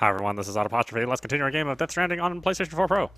Hi everyone, this is audap. Let's continue our game of Death Stranding on PlayStation 4 Pro.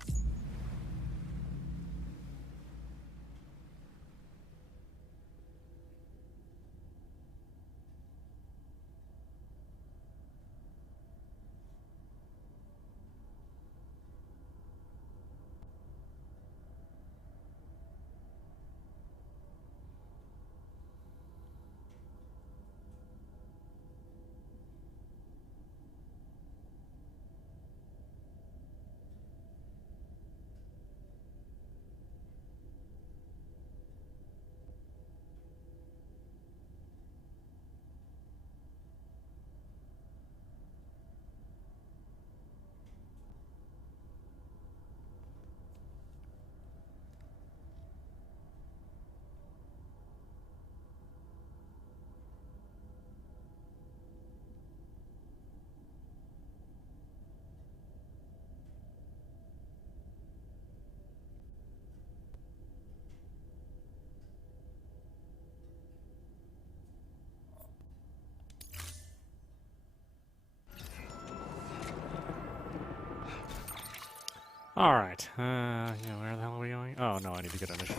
Alright, yeah, where the hell are we going? Oh no, I need to get a mission.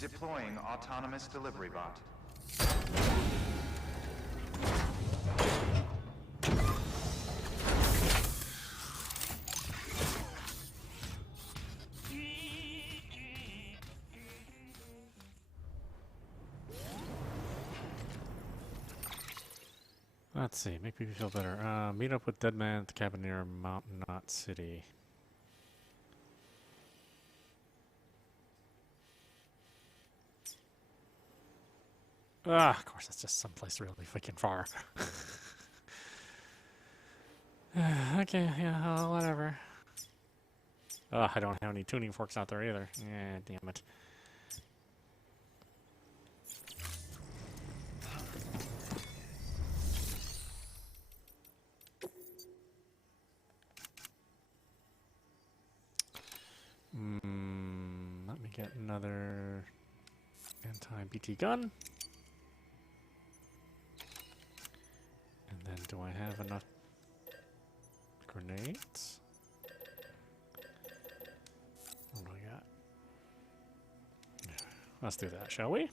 Deploying autonomous delivery bot. Let's see, make me feel better. Meet up with Dead Man at the cabin near Mountain Knot City. Ah, of course, it's just someplace really freaking far. Okay, yeah, whatever. I don't have any tuning forks out there either. Yeah, damn it. Let me get another anti-BT gun. And then do I have enough grenades? What do I got? Let's do that, shall we?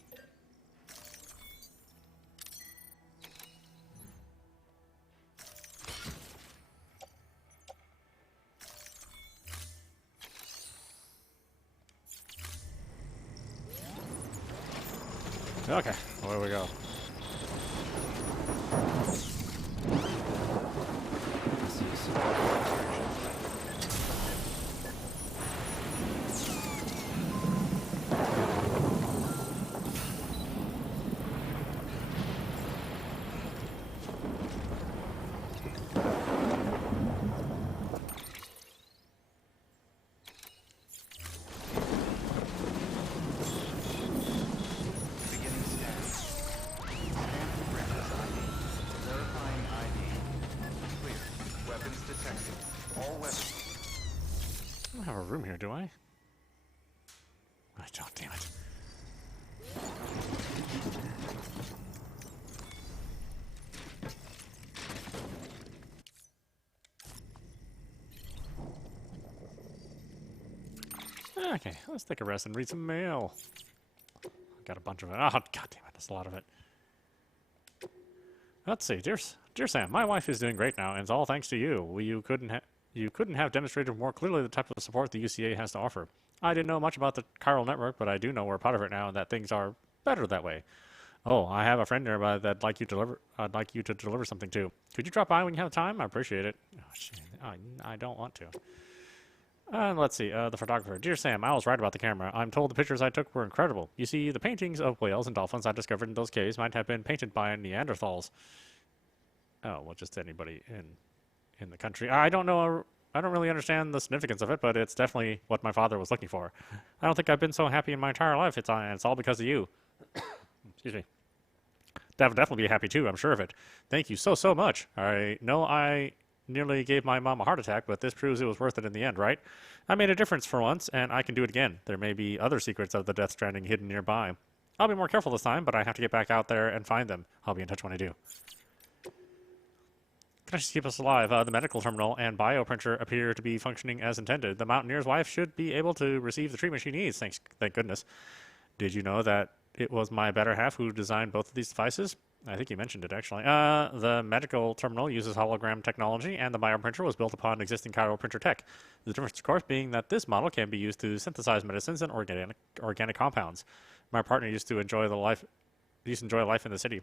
Okay, away we go. I don't have a room here, do I? I don't, damn it. Okay, let's take a rest and read some mail. Got a bunch of it. Oh, god damn it, that's a lot of it. Let's see, dear Sam, my wife is doing great now, and it's all thanks to you. You couldn't have demonstrated more clearly the type of support the UCA has to offer. I didn't know much about the chiral network, but I do know we're part of it now and that things are better that way. Oh, I have a friend nearby that I'd like you to deliver something to. Could you drop by when you have time? I appreciate it. Oh, shit. I don't want to. Let's see, the photographer. Dear Sam, I was right about the camera. I'm told the pictures I took were incredible. You see, the paintings of whales and dolphins I discovered in those caves might have been painted by Neanderthals. Oh, well, just anybody in the country. I don't know. I don't really understand the significance of it, but it's definitely what my father was looking for. I don't think I've been so happy in my entire life. It's all because of you. Excuse me. Dad would definitely be happy too. I'm sure of it. Thank you so much. I nearly gave my mom a heart attack, but this proves it was worth it in the end, right? I made a difference for once, and I can do it again. There may be other secrets of the Death Stranding hidden nearby. I'll be more careful this time, but I have to get back out there and find them. I'll be in touch when I do. Can actually keep us alive. The medical terminal and bioprinter appear to be functioning as intended. The Mountaineer's wife should be able to receive the treatment she needs. Thank goodness. Did you know that it was my better half who designed both of these devices? I think you mentioned it, actually. The medical terminal uses hologram technology, and the bioprinter was built upon existing chiral printer tech. The difference, of course, being that this model can be used to synthesize medicines and organic compounds. My partner used to enjoy life in the city.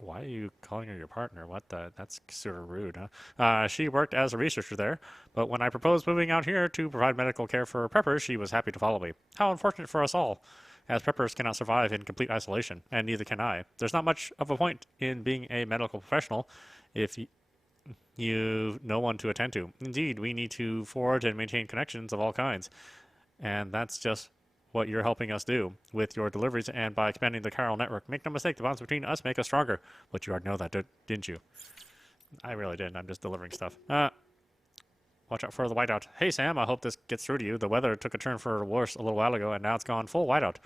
Why are you calling her your partner? What the? That's sort of rude, huh? She worked as a researcher there, but when I proposed moving out here to provide medical care for preppers, she was happy to follow me. How unfortunate for us all, as preppers cannot survive in complete isolation, and neither can I. There's not much of a point in being a medical professional if you've no one to attend to. Indeed, we need to forge and maintain connections of all kinds, and that's just what you're helping us do with your deliveries and by expanding the chiral network. Make no mistake, the bonds between us make us stronger. But you already know that, didn't you? I really didn't. I'm just delivering stuff. Watch out for the whiteout. Hey, Sam, I hope this gets through to you. The weather took a turn for worse a little while ago, and now it's gone full whiteout.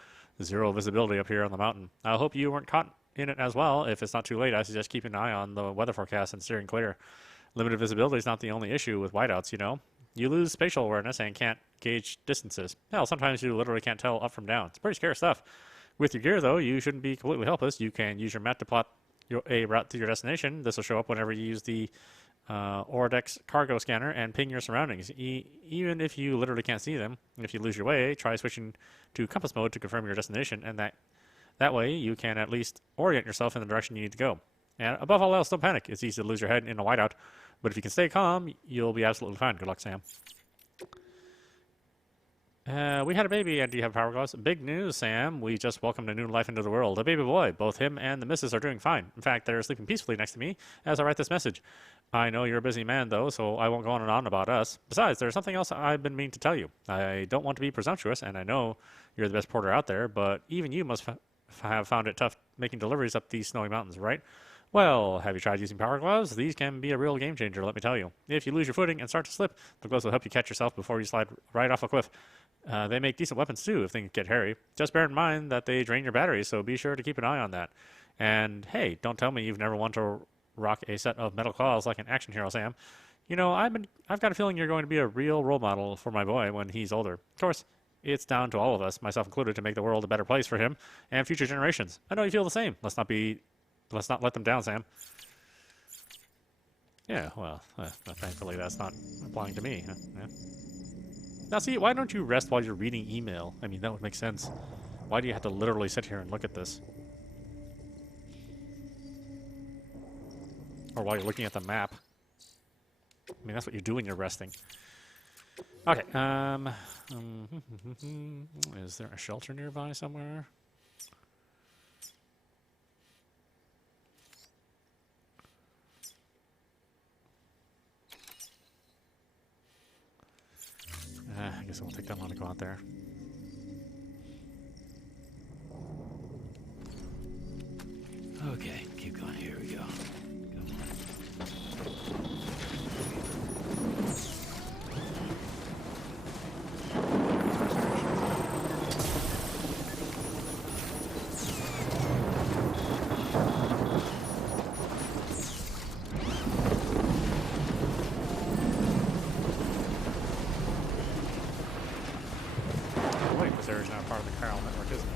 Zero visibility up here on the mountain. I hope you weren't caught in it as well. If it's not too late, I suggest keeping an eye on the weather forecast and steering clear. Limited visibility is not the only issue with whiteouts, you know. You lose spatial awareness and can't gauge distances. Hell, sometimes you literally can't tell up from down. It's pretty scary stuff. With your gear, though, you shouldn't be completely helpless. You can use your map to plot a route to your destination. This will show up whenever you use the Ordex cargo scanner and ping your surroundings, even if you literally can't see them. If you lose your way, try switching to compass mode to confirm your destination, and that way you can at least orient yourself in the direction you need to go. And above all else, don't panic. It's easy to lose your head in a whiteout, but if you can stay calm, you'll be absolutely fine. Good luck, Sam. We had a baby, and do you have power gloves? Big news, Sam. We just welcomed a new life into the world. A baby boy. Both him and the missus are doing fine. In fact, they're sleeping peacefully next to me as I write this message. I know you're a busy man, though, so I won't go on and on about us. Besides, there's something else I've been meaning to tell you. I don't want to be presumptuous, and I know you're the best porter out there, but even you must have found it tough making deliveries up these snowy mountains, right? Well, have you tried using power gloves? These can be a real game changer, let me tell you. If you lose your footing and start to slip, the gloves will help you catch yourself before you slide right off a cliff. They make decent weapons, too, if things get hairy. Just bear in mind that they drain your batteries, so be sure to keep an eye on that. And, hey, don't tell me you've never wanted to rock a set of metal claws like an action hero, Sam. You know, I've got a feeling you're going to be a real role model for my boy when he's older. Of course, it's down to all of us, myself included, to make the world a better place for him and future generations. I know you feel the same. Let's not let them down, Sam. Yeah, well, thankfully that's not applying to me. Huh? Yeah. Now, see, why don't you rest while you're reading email? I mean, that would make sense. Why do you have to literally sit here and look at this? Or while you're looking at the map. I mean, that's what you do when you're resting. Okay, is there a shelter nearby somewhere? I guess it won't take that long to go out there. Okay, keep going. Here we go. This area is now part of the chiral network, isn't it?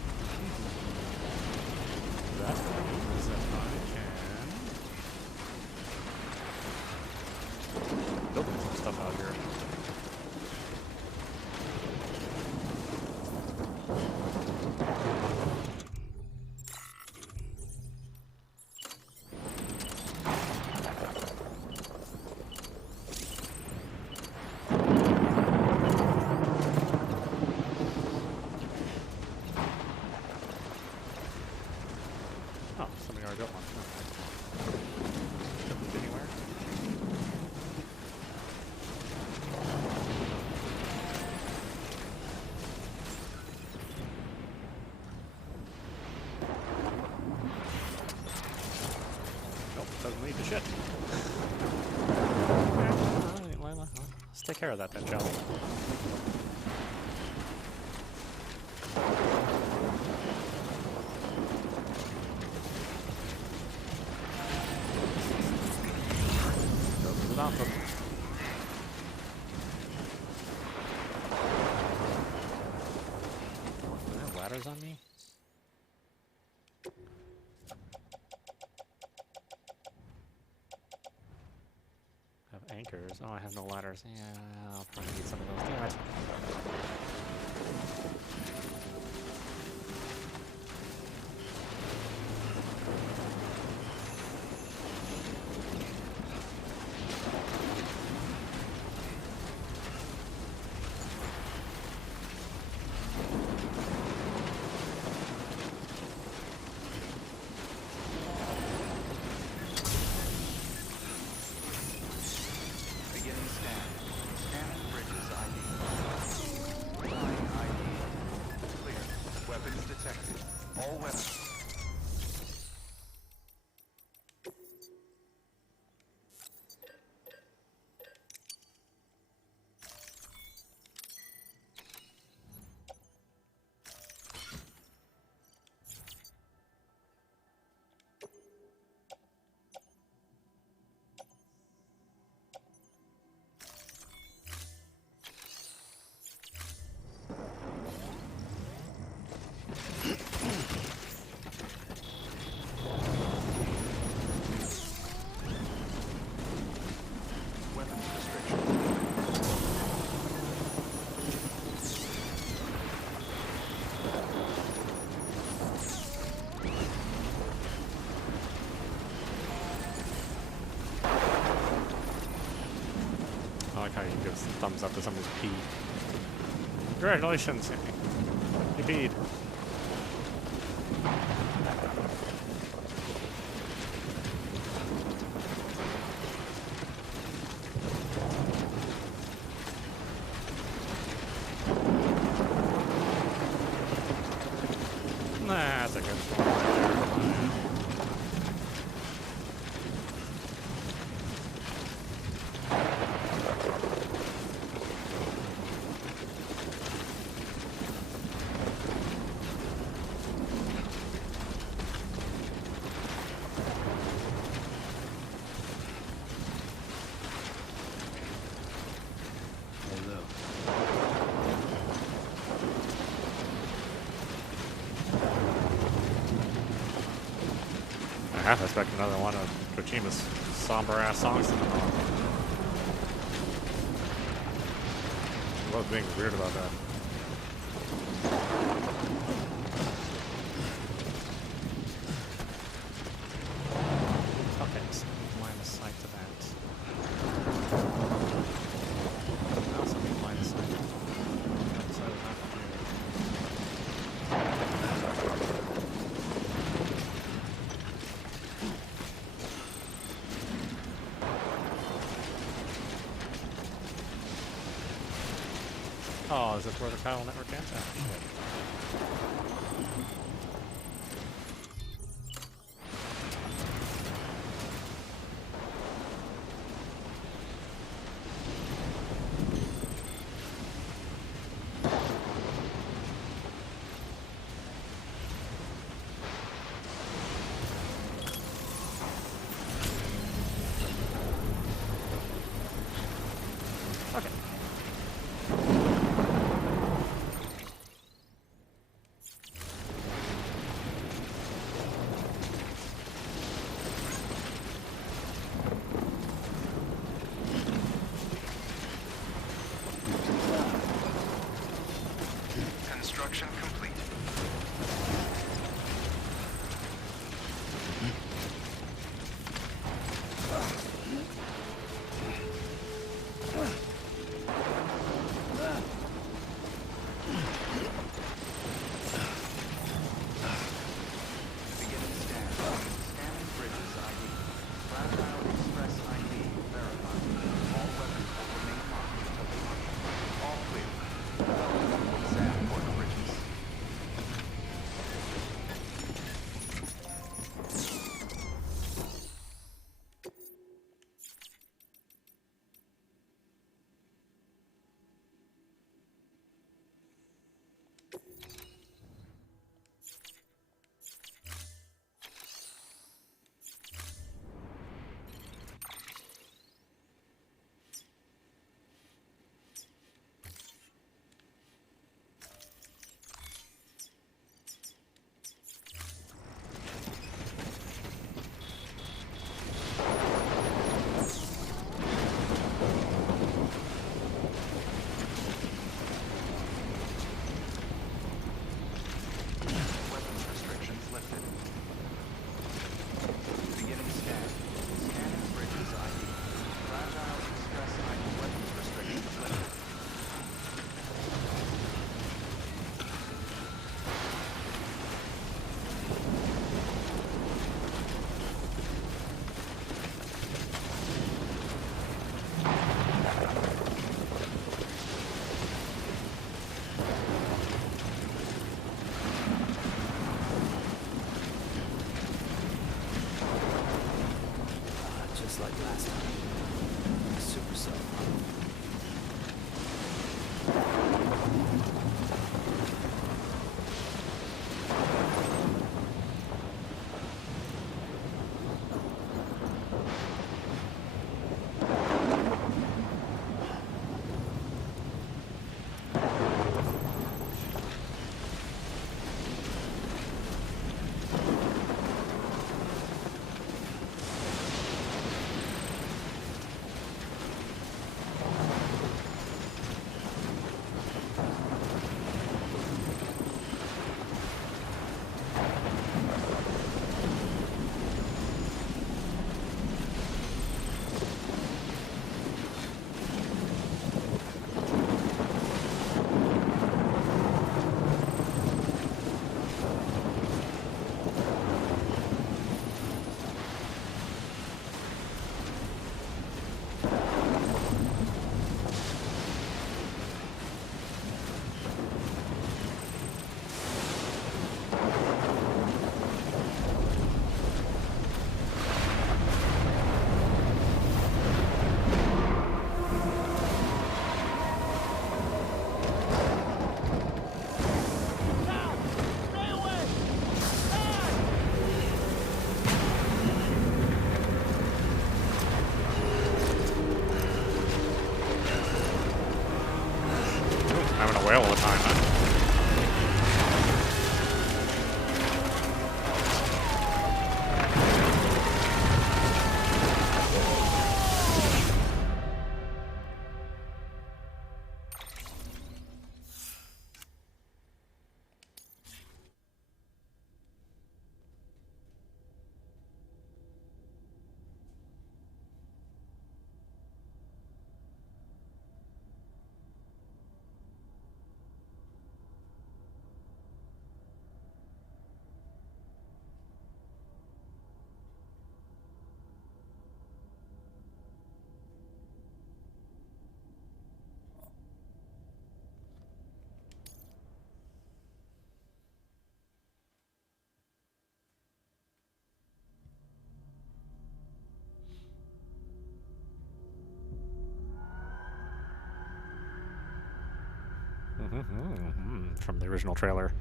That means that I can build some stuff out here. Doesn't lead to shit. care of that then, shall we? Not the... Do I have ladders on me? I have anchors. Oh, I have no ladders. Yeah, I'll probably need some of those. Damn it. Beginning scan. Scanning bridges ID. Flying ID. Clear. Weapons detected. All weapons. Weapons restriction. I like how you give thumbs up to somebody's pee. Congratulations! You peed. That's a good one right there. I half expect another one of Kojima's somber-ass songs to come on. I love being weird about that. Okay, so line of sight to that. I also need line of sight. So not Oh, is this where the chiral network ends? Oh, shit. Okay. Construction complete. Beginning scan. Scanning bridges ID. Fragile Express ID verified. All weapons will remain locked until they function. All clear. Development. Sand port bridges. last time. Super self, huh? Having a whale all the time, huh? From the original trailer.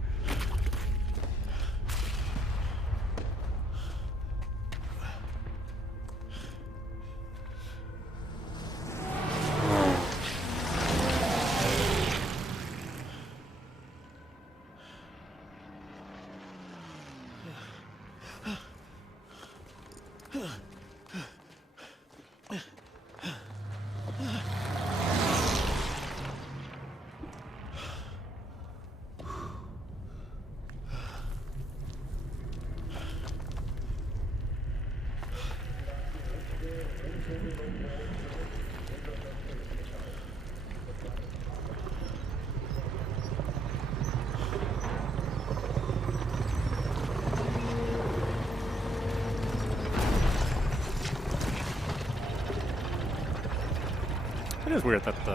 It is weird that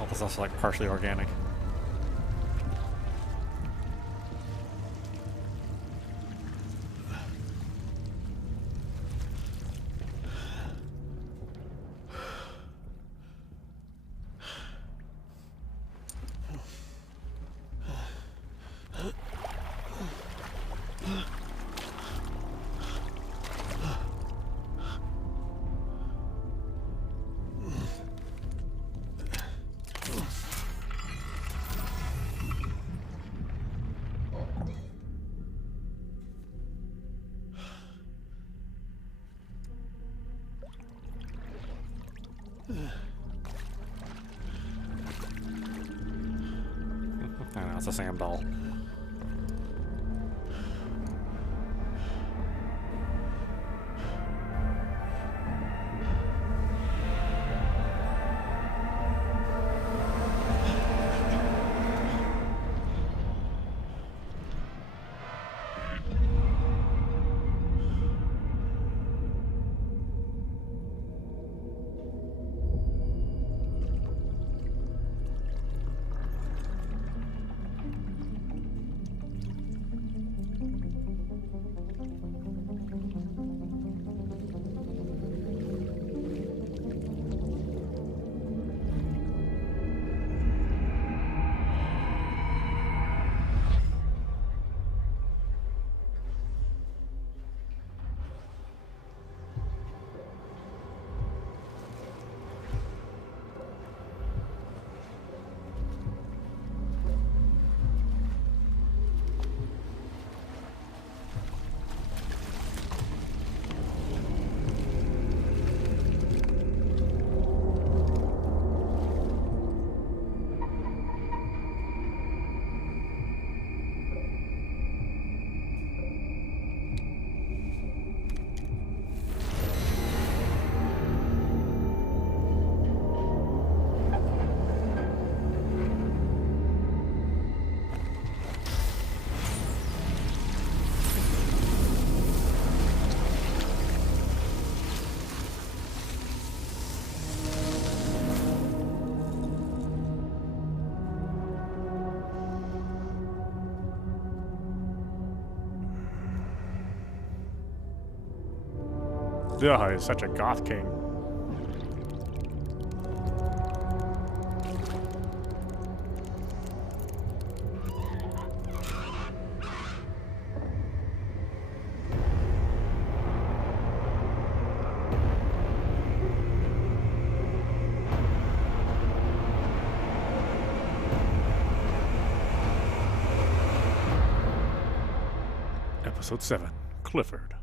all this stuff's like partially organic. I know, it's a Sam doll. Ugh, he's such a goth king. Episode 7, Clifford.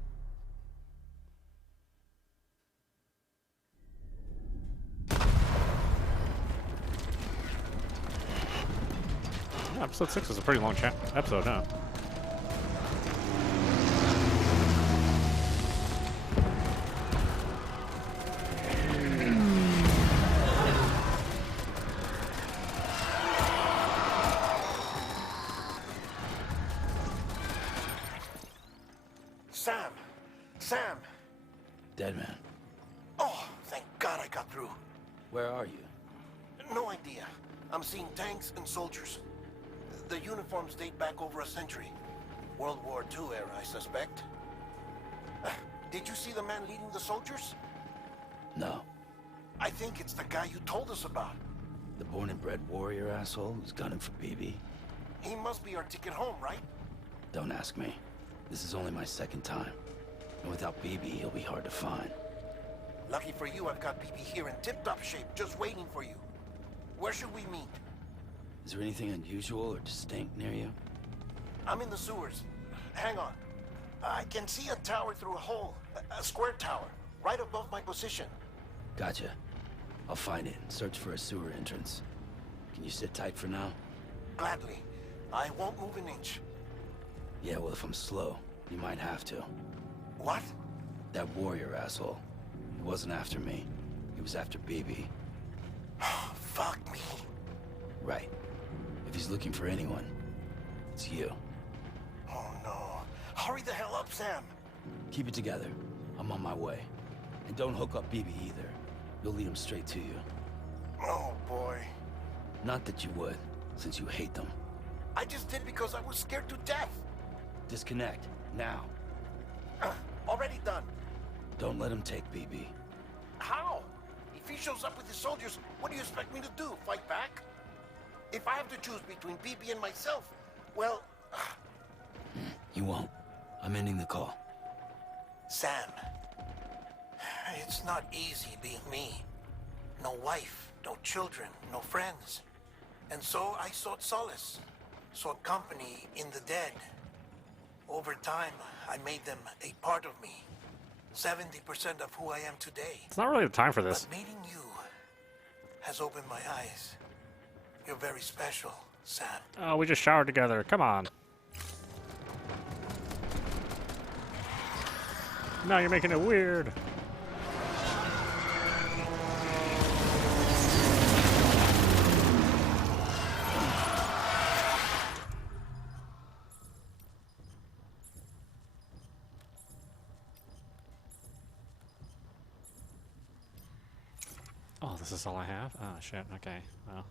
Yeah, episode 6 was a pretty long episode, huh? Sam! Dead man. Oh, thank God I got through. Where are you? No idea. I'm seeing tanks and soldiers. The uniforms date back over a century. World War II era, I suspect. Did you see the man leading the soldiers? No. I think it's the guy you told us about. The born and bred warrior asshole who's gunning for BB? He must be our ticket home, right? Don't ask me. This is only my second time. And without BB, he'll be hard to find. Lucky for you, I've got BB here in tip-top shape, just waiting for you. Where should we meet? Is there anything unusual or distinct near you? I'm in the sewers. Hang on. I can see a tower through a hole. A square tower, right above my position. Gotcha. I'll find it and search for a sewer entrance. Can you sit tight for now? Gladly. I won't move an inch. Yeah, well, if I'm slow, you might have to. What? That warrior asshole. He wasn't after me. He was after BB. Fuck me. Right. If he's looking for anyone, it's you. Oh no. Hurry the hell up, Sam. Keep it together. I'm on my way. And don't hook up BB either. You'll lead him straight to you. Oh boy. Not that you would, since you hate them. I just did because I was scared to death. Disconnect, now. Already done. Don't let him take BB. How? If he shows up with his soldiers, what do you expect me to do? Fight back? If I have to choose between BB and myself, well... You won't. I'm ending the call. Sam, it's not easy being me. No wife, no children, no friends. And so I sought solace, sought company in the dead. Over time, I made them a part of me. 70% of who I am today. It's not really the time for this. But meeting you has opened my eyes. You're very special, Sam. Oh, we just showered together. Come on. Now you're making it weird. Oh, this is all I have? Oh, shit. Okay. Well.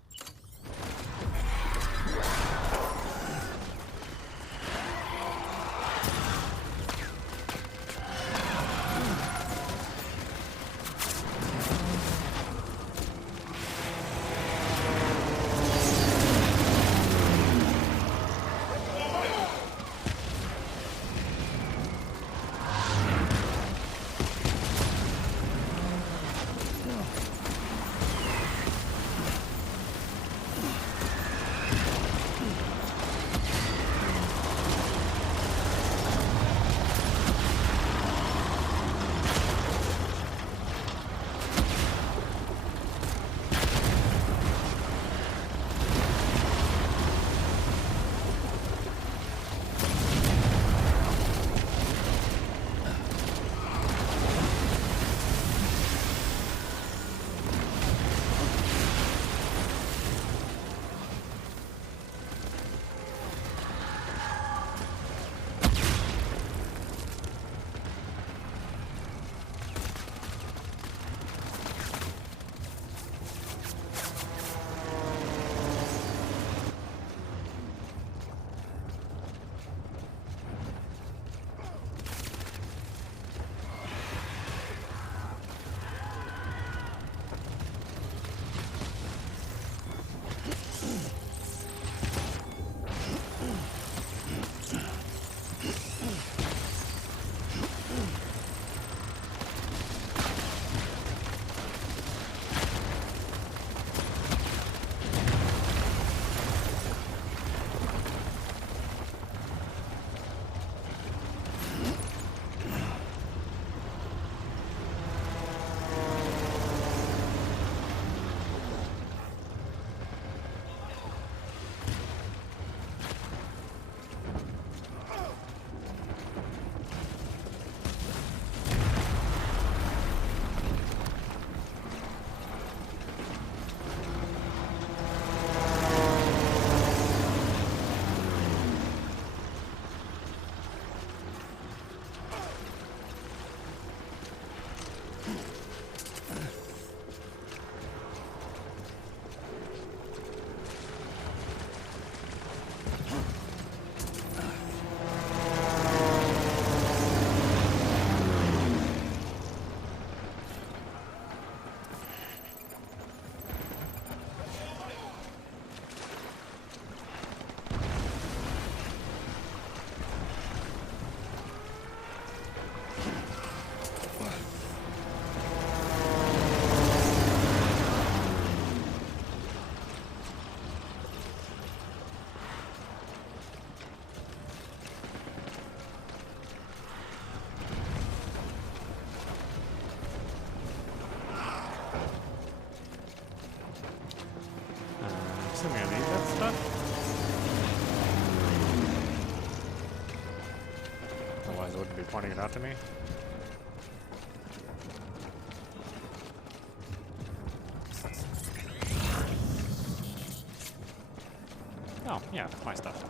I'm gonna need that stuff. Otherwise, it wouldn't be pointing it out to me. Oh, yeah, my stuff.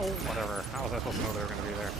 Oh, whatever. How was I supposed to know they were going to be there?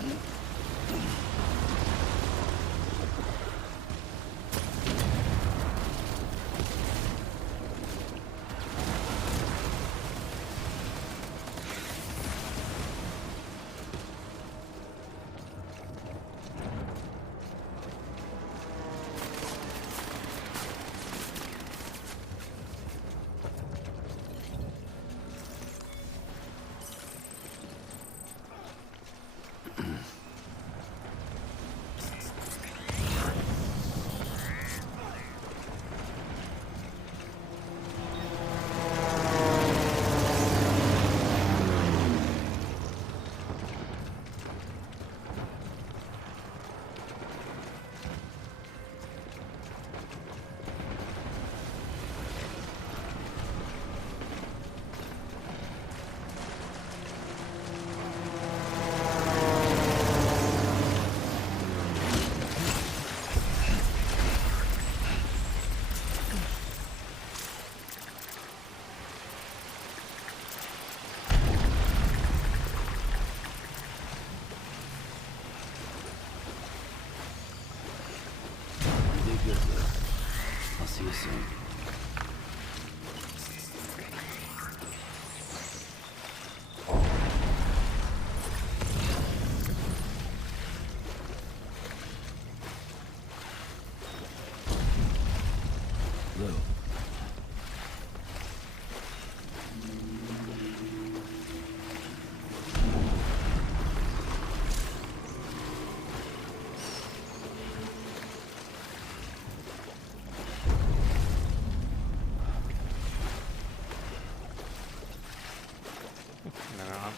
I'll see you soon. Lou.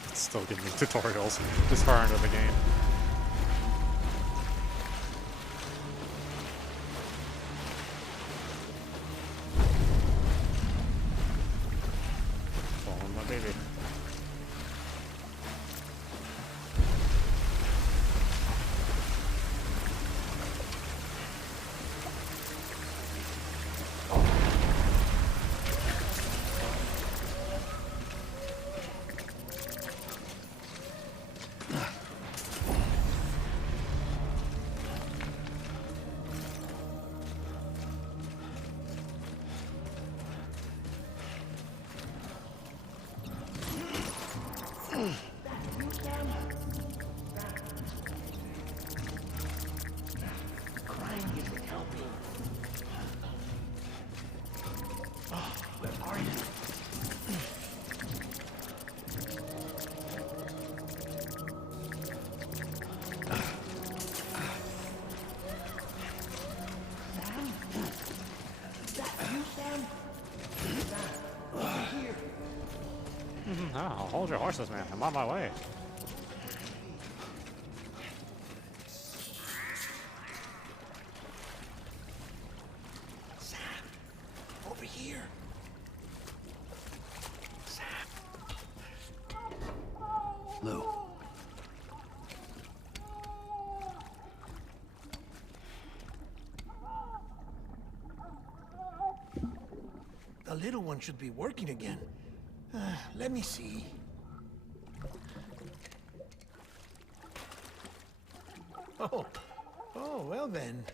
It's still giving me tutorials this far into the game. Falling my baby. Hold your horses, man. I'm on my way. Sam, over here. Sam. Lou. The little one should be working again. Let me see. Oh, well then.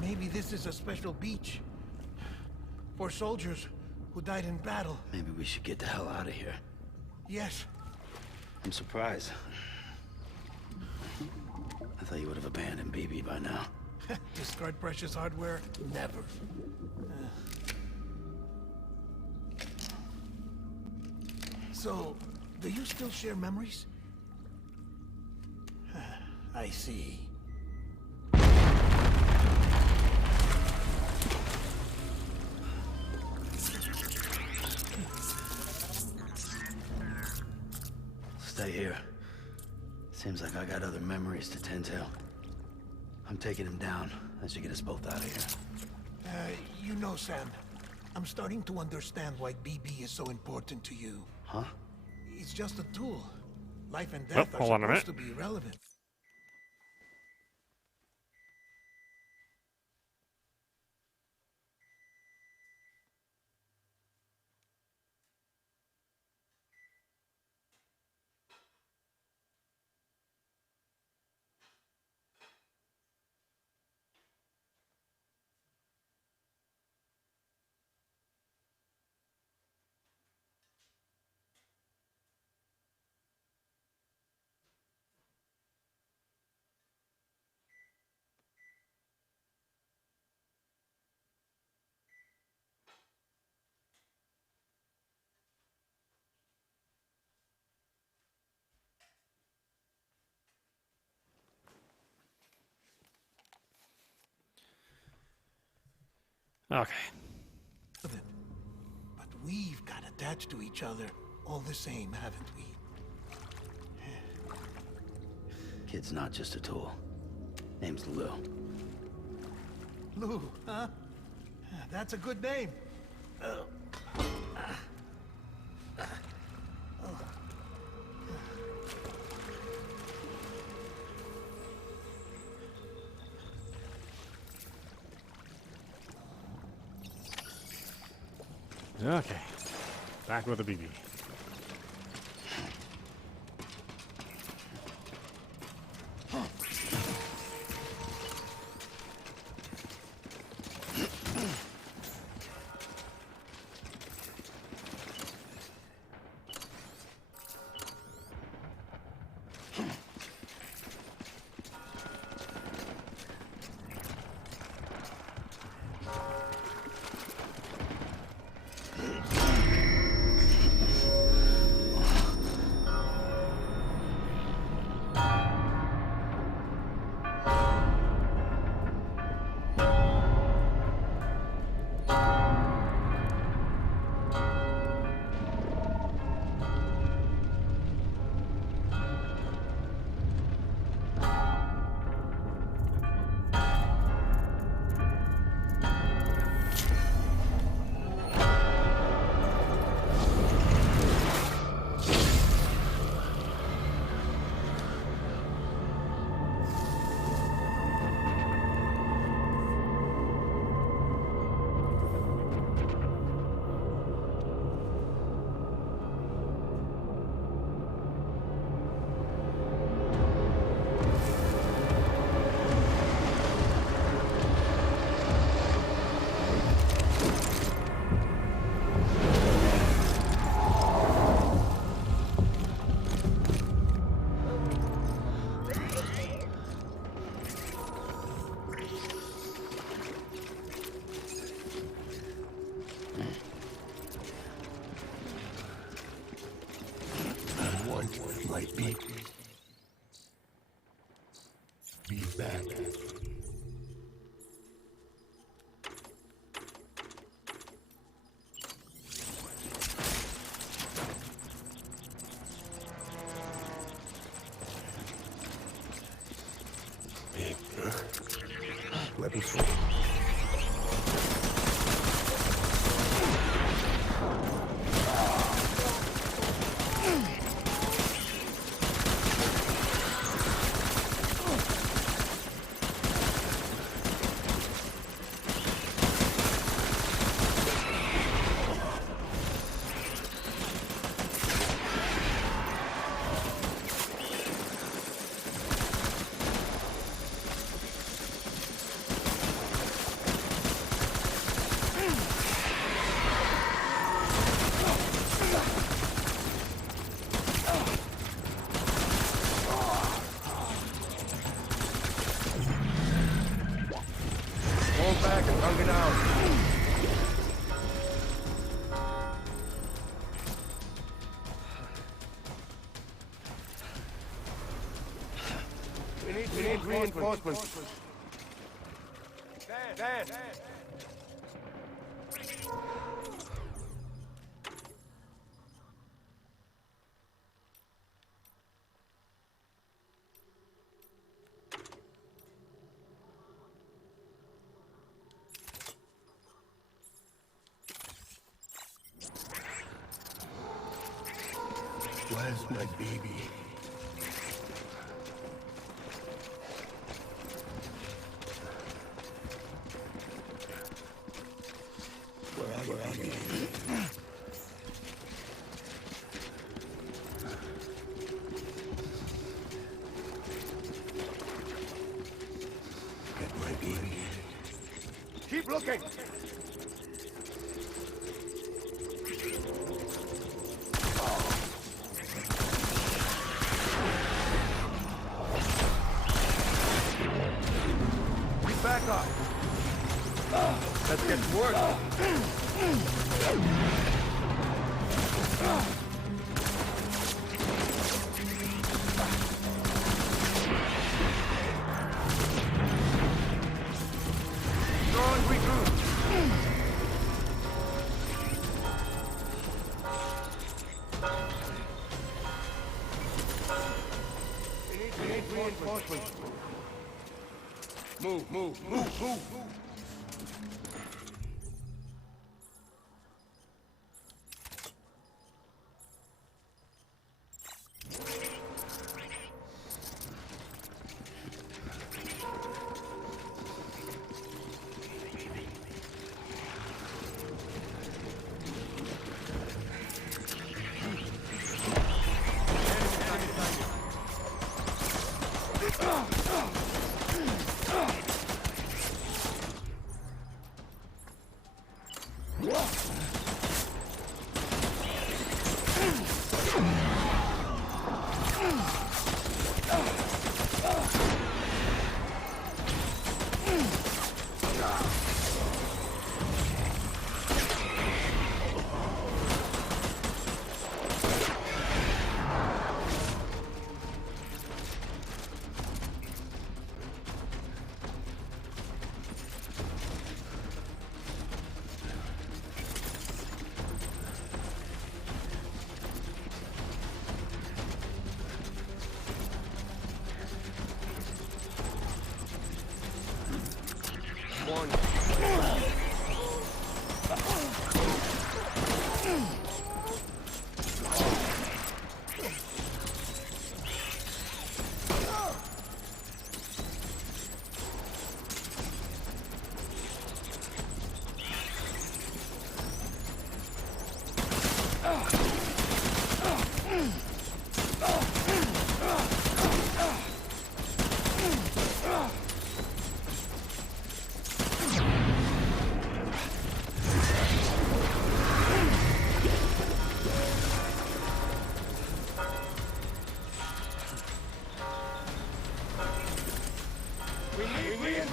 Maybe this is a special beach for soldiers who died in battle. Maybe we should get the hell out of here. Yes. I'm surprised. I thought you would have abandoned BB by now. Discard precious hardware? Never. So, do you still share memories? I see. Stay here. Seems like I got other memories to tend to. I'm taking him down. That should get us both out of here. You know, Sam, I'm starting to understand why BB is so important to you. Huh? It's just a tool. Life and death are hold on a supposed to be relevant. Okay. But we've got attached to each other all the same, haven't we? Kid's not just a tool. Name's Lou. Lou, huh? That's a good name. Okay. Back with the BB. Weapons free. Back and hung it out. We need reinforcements. Dad. Where's my baby? Where are you? Get my baby. Keep looking! Back up. Let's get to work. Go and regroup. We need reinforcements. Move.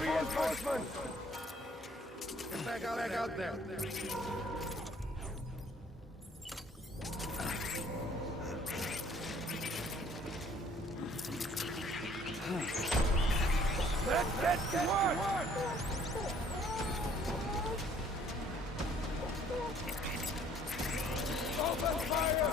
Reinforcements! Get back out there. Let's get to work! Open fire!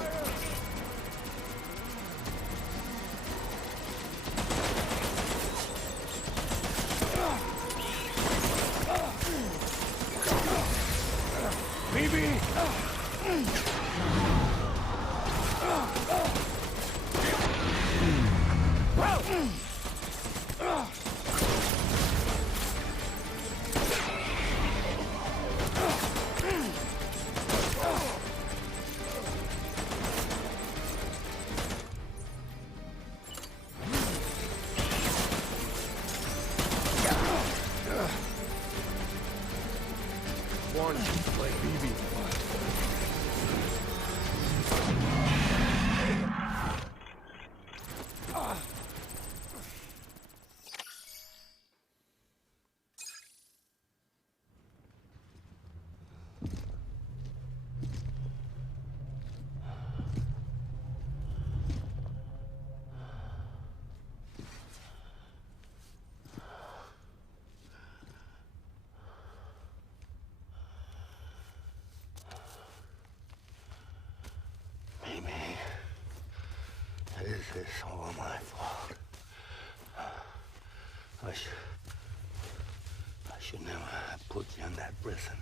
One, like BB. This is all my fault. I should never have put you in that prison.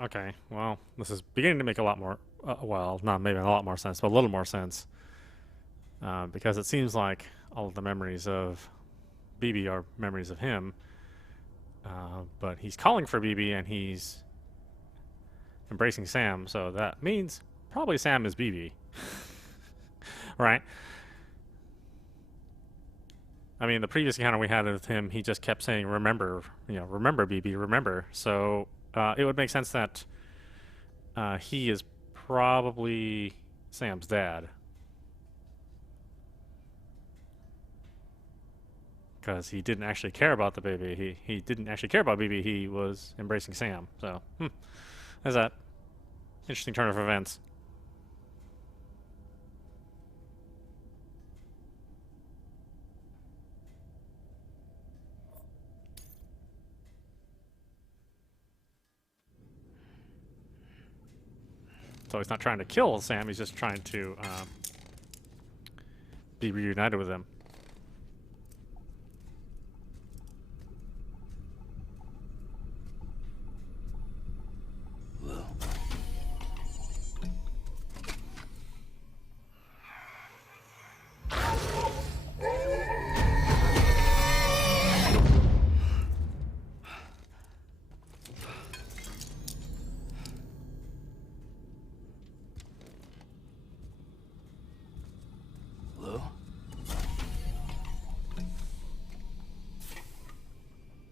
Okay, well, this is beginning to make a lot more, well, not maybe a lot more sense, but a little more sense. Because it seems like all of the memories of BB are memories of him. But he's calling for BB and he's embracing Sam, so that means probably Sam is BB. Right? I mean, the previous encounter we had with him, he just kept saying, remember, remember BB, remember. So it would make sense that he is probably Sam's dad. Because he didn't actually care about the baby. He didn't actually care about BB. He was embracing Sam. So, there's that interesting turn of events. So he's not trying to kill Sam. He's just trying to be reunited with him.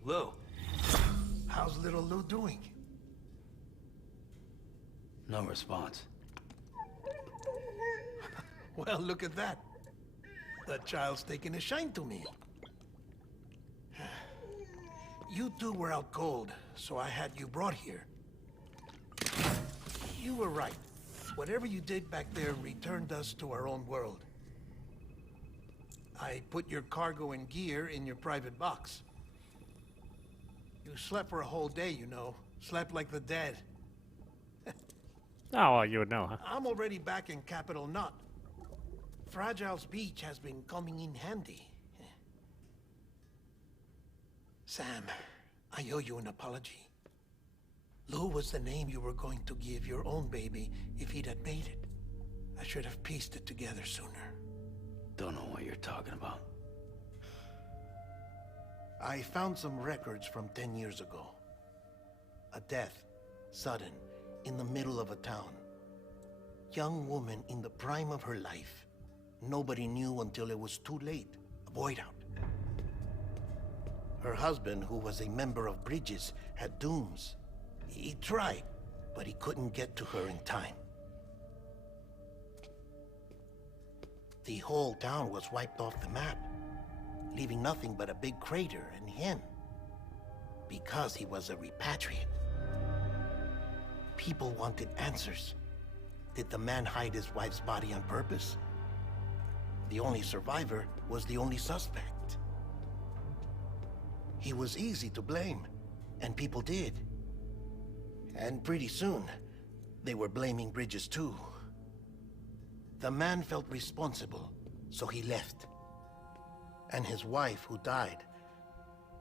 Lou, how's little Lou doing? No response. Well, look at that. That child's taking a shine to me. You two were out cold, so I had you brought here. You were right. Whatever you did back there returned us to our own world. I put your cargo and gear in your private box. You slept for a whole day, you know. Slept like the dead. Oh, well, you would know, huh? I'm already back in Capital Knot. Fragile's beach has been coming in handy. Sam, I owe you an apology. Lou was the name you were going to give your own baby if he'd had made it. I should have pieced it together sooner. Don't know what you're talking about. I found some records from 10 years ago. A death, sudden, in the middle of a town. Young woman in the prime of her life. Nobody knew until it was too late. A void out. Her husband, who was a member of Bridges, had dooms. He tried, but he couldn't get to her in time. The whole town was wiped off the map, leaving nothing but a big crater and him. Because he was a repatriate. People wanted answers. Did the man hide his wife's body on purpose? The only survivor was the only suspect. He was easy to blame, and people did. And pretty soon, they were blaming Bridges too. The man felt responsible, so he left. And his wife, who died,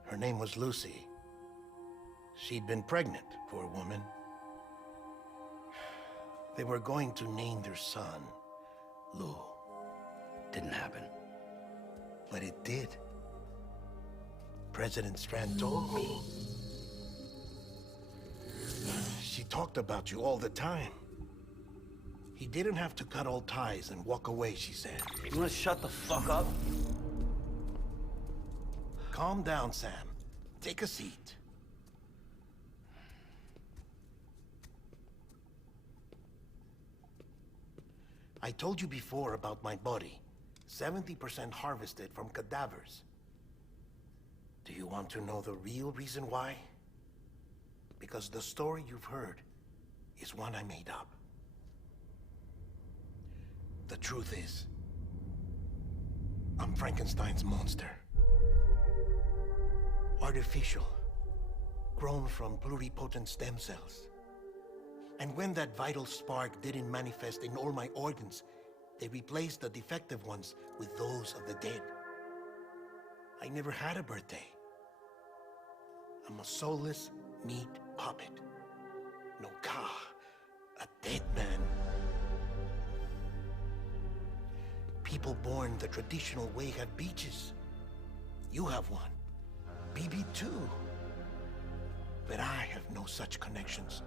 her name was Lucy. She'd been pregnant, poor woman. They were going to name their son Lou. Didn't happen. But it did. President Strand told me. She talked about you all the time. He didn't have to cut all ties and walk away, she said. You wanna shut the fuck up? Calm down, Sam. Take a seat. I told you before about my body. 70% harvested from cadavers. Do you want to know the real reason why? Because the story you've heard is one I made up. The truth is, I'm Frankenstein's monster. Artificial, grown from pluripotent stem cells. And when that vital spark didn't manifest in all my organs, they replaced the defective ones with those of the dead. I never had a birthday. I'm a soulless meat puppet. No ka, a dead man. People born the traditional way have beaches. You have one. BB too. But I have no such connections.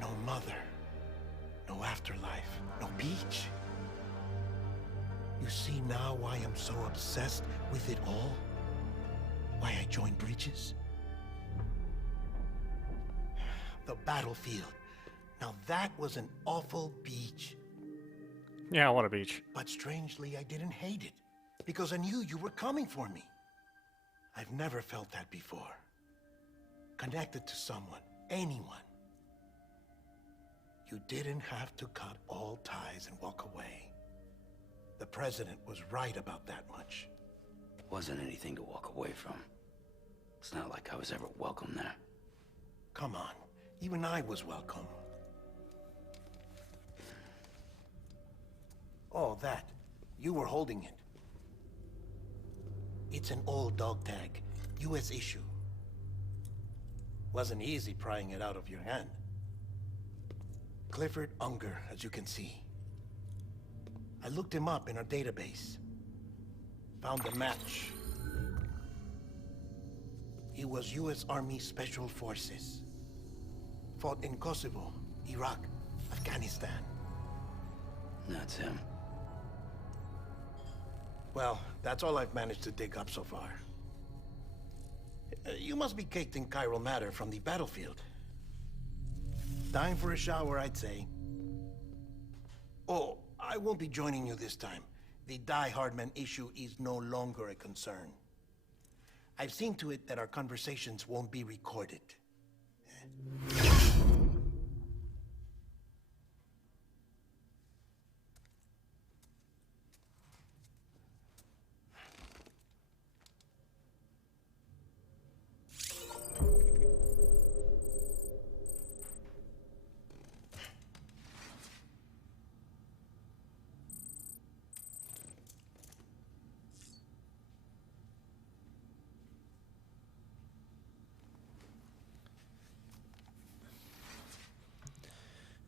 No mother. No afterlife. No beach. You see now why I'm so obsessed with it all? Why I joined Bridges? The battlefield. Now that was an awful beach. Yeah, what a beach. But strangely, I didn't hate it. Because I knew you were coming for me. I've never felt that before. Connected to someone, anyone. You didn't have to cut all ties and walk away. The president was right about that much. Wasn't anything to walk away from. It's not like I was ever welcome there. Come on, even I was welcome. Oh, that. You were holding it. It's an old dog tag, US issue. Wasn't easy prying it out of your hand. Clifford Unger, as you can see. I looked him up in our database. Found a match. He was US Army Special Forces. Fought in Kosovo, Iraq, Afghanistan. That's him. Well, that's all I've managed to dig up so far. You must be caked in chiral matter from the battlefield. Time for a shower, I'd say. Oh, I won't be joining you this time. The Die Hardman issue is no longer a concern. I've seen to it that our conversations won't be recorded.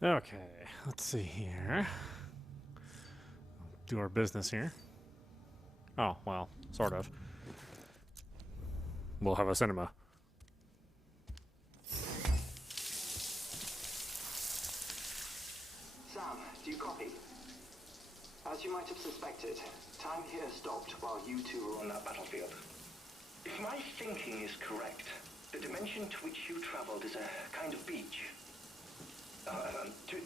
Okay, let's see here. Do our business here. Oh, well, sort of. We'll have a cinema. Sam, do you copy? As you might have suspected, time here stopped while you two were on that battlefield. If my thinking is correct, the dimension to which you traveled is a kind of beach.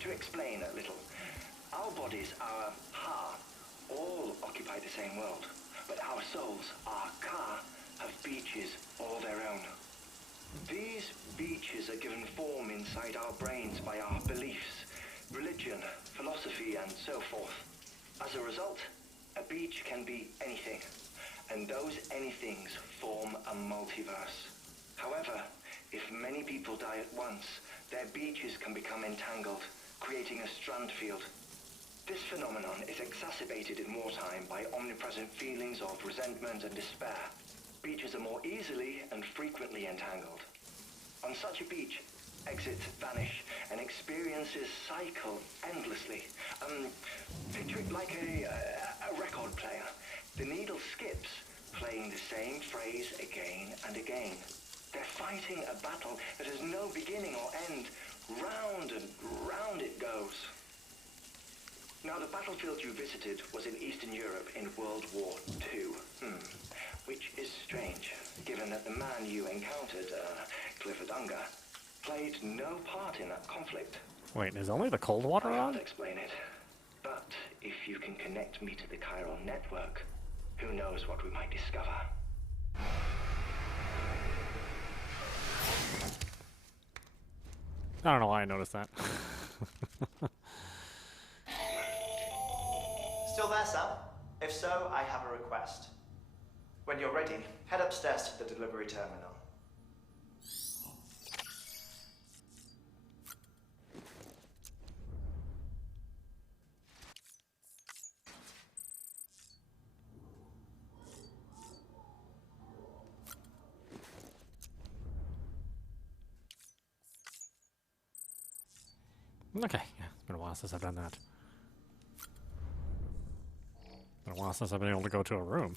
To explain a little, our bodies, our ha, all occupy the same world, but our souls, our ka, have beaches all their own. These beaches are given form inside our brains by our beliefs, religion, philosophy, and so forth. As a result, a beach can be anything, and those anythings form a multiverse. However, if many people die at once, their beaches can become entangled, creating a strand field. This phenomenon is exacerbated in wartime by omnipresent feelings of resentment and despair. Beaches are more easily and frequently entangled. On such a beach, exits vanish and experiences cycle endlessly. Picture it like a record player. The needle skips, playing the same phrase again and again. They're fighting a battle that has no beginning or end. Round and round it goes. Now, the battlefield you visited was in Eastern Europe in World War II. Which is strange, given that the man you encountered, Clifford Unger, played no part in that conflict. Wait, is only the cold water I on? can't explain it, but if you can connect me to the chiral network, who knows what we might discover. I don't know why I noticed that. Still there, Sam? If so, I have a request. When you're ready, head upstairs to the delivery terminal. Okay, yeah, it's been a while since I've done that. Been a while since I've been able to go to a room.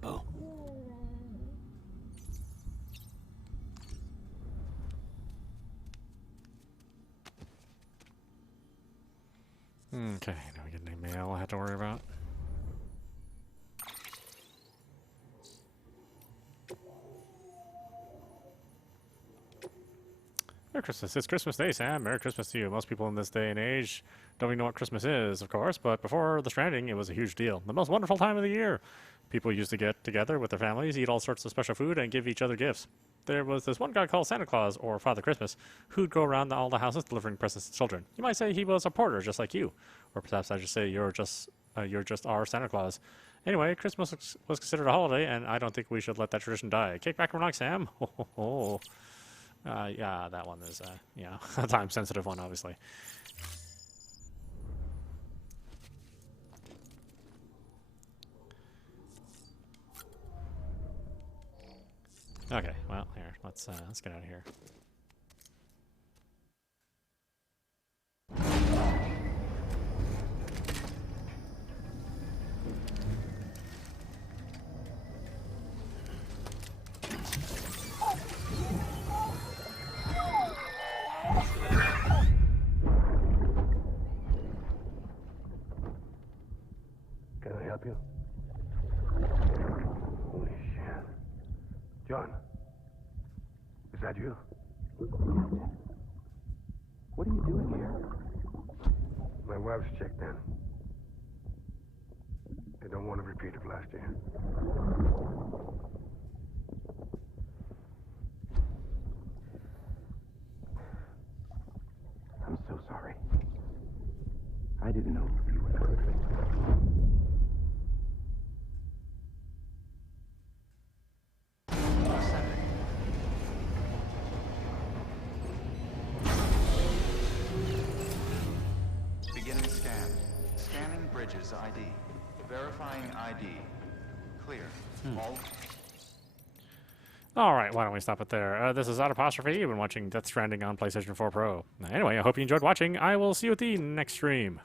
Bo. Okay, now we get any mail I have to worry about. Merry Christmas. It's Christmas Day, Sam. Merry Christmas to you. Most people in this day and age don't even know what Christmas is, of course, but before the Stranding, it was a huge deal. The most wonderful time of the year. People used to get together with their families, eat all sorts of special food, and give each other gifts. There was this one guy called Santa Claus, or Father Christmas, who'd go around all the houses delivering presents to children. You might say he was a porter, just like you. Or perhaps I should say you're just our Santa Claus. Anyway, Christmas was considered a holiday, and I don't think we should let that tradition die. Kick back and relax, Sam. Ho, ho, ho. Yeah, that one is, a time-sensitive one, obviously. Okay, well, here, let's get out of here. help you? Holy shit. John. Is that you? What are you doing here? My wife's checked in. They don't want to repeat of last year. I'm so sorry. I didn't know you were hurt. Ascending. Beginning scan. Scanning bridges ID. Verifying ID. Clear. All right, why don't we stop it there? This is Audapostrophe. You've been watching Death Stranding on PlayStation 4 Pro. Anyway, I hope you enjoyed watching. I will see you at the next stream.